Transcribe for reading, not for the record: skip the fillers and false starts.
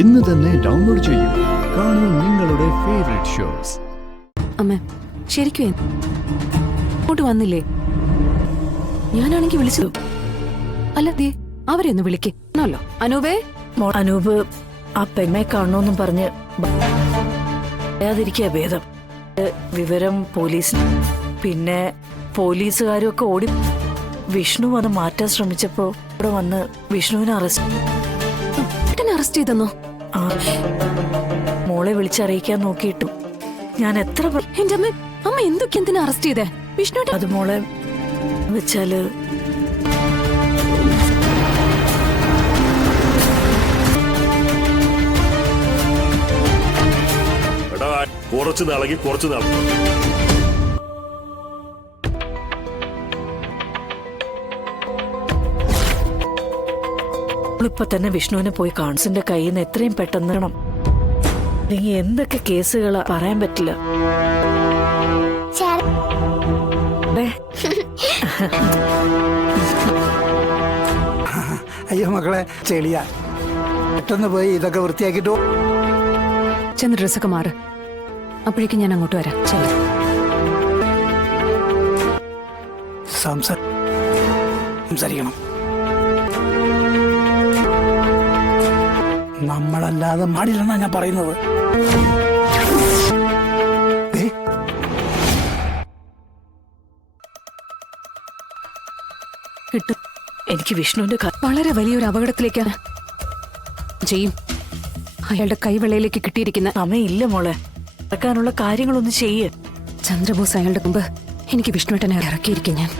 ഇന്ന് തന്നെ ഡൗൺലോഡ് ചെയ്യൂ. കാണൂ നിങ്ങളുടെ ഫേവറേറ്റ് ഷോസ്. അമ്മ ശരിക്കും അങ്ങോട്ട് വന്നില്ലേ? ഞാനാണെങ്കി വിളിച്ചു. അല്ല ദേ അവരെ ഒന്ന് വിളിക്കണല്ലോ. അനൂപേ. അനൂപ് ആ പെണ്ണെ കാണണമെന്നും പറഞ്ഞ് പറയാതിരിക്കുക ഭേദം. വിവരം പോലീസിന്. പിന്നെ പോലീസുകാരും ഒക്കെ ഓടി വിഷ്ണു വന്ന് മാറ്റാൻ ശ്രമിച്ചപ്പോ ഇവിടെ വന്ന് വിഷ്ണുവിനെ അറസ്റ്റ് ചെയ്തെന്നോ? മോളെ വിളിച്ചറിയിക്കാൻ നോക്കിയിട്ടു. ഞാൻ എത്ര എന്റെ അമ്മ എന്തൊക്കെ എന്തിനാ അറസ്റ്റ് ചെയ്തേ? വിഷ്ണു അത് മോളെ വെച്ചാല് കുറച്ചു നാളെങ്കിൽ കുറച്ചു നാൾ ഇപ്പൊ തന്നെ വിഷ്ണുവിനെ പോയി കാൺസിന്റെ കയ്യിൽ നിന്ന് എത്രയും പെട്ടെന്ന് അല്ലെങ്കിൽ എന്തൊക്കെ കേസുകളാ പറയാൻ പറ്റില്ല. അയ്യോ മക്കളെ ചെളിയാ, പെട്ടെന്ന് പോയി ഇതൊക്കെ വൃത്തിയാക്കിട്ടോ. ചെന്ന് ഡ്രസ്സൊക്കെ മാറ്. അപ്പോഴേക്കും ഞാൻ അങ്ങോട്ട് വരാം. സംസാരിക്കണം. നമ്മളല്ലാതെ മാടില്ലെന്നാ ഞാൻ പറയുന്നത്. കിട്ടും. എനിക്ക് വിഷ്ണുവിന്റെ വളരെ വലിയൊരു അപകടത്തിലേക്കാണ് ചെയ്യും. അയാളുടെ കൈവെള്ളയിലേക്ക് കിട്ടിയിരിക്കുന്ന സമയമില്ല മോളെ. നടക്കാനുള്ള കാര്യങ്ങളൊന്നും ചെയ്യ്. ചന്ദ്രബോസ് അയാളുടെ മുമ്പ് എനിക്ക് വിഷ്ണുവേട്ടനെ ഇറക്കിയിരിക്കും ഞാൻ.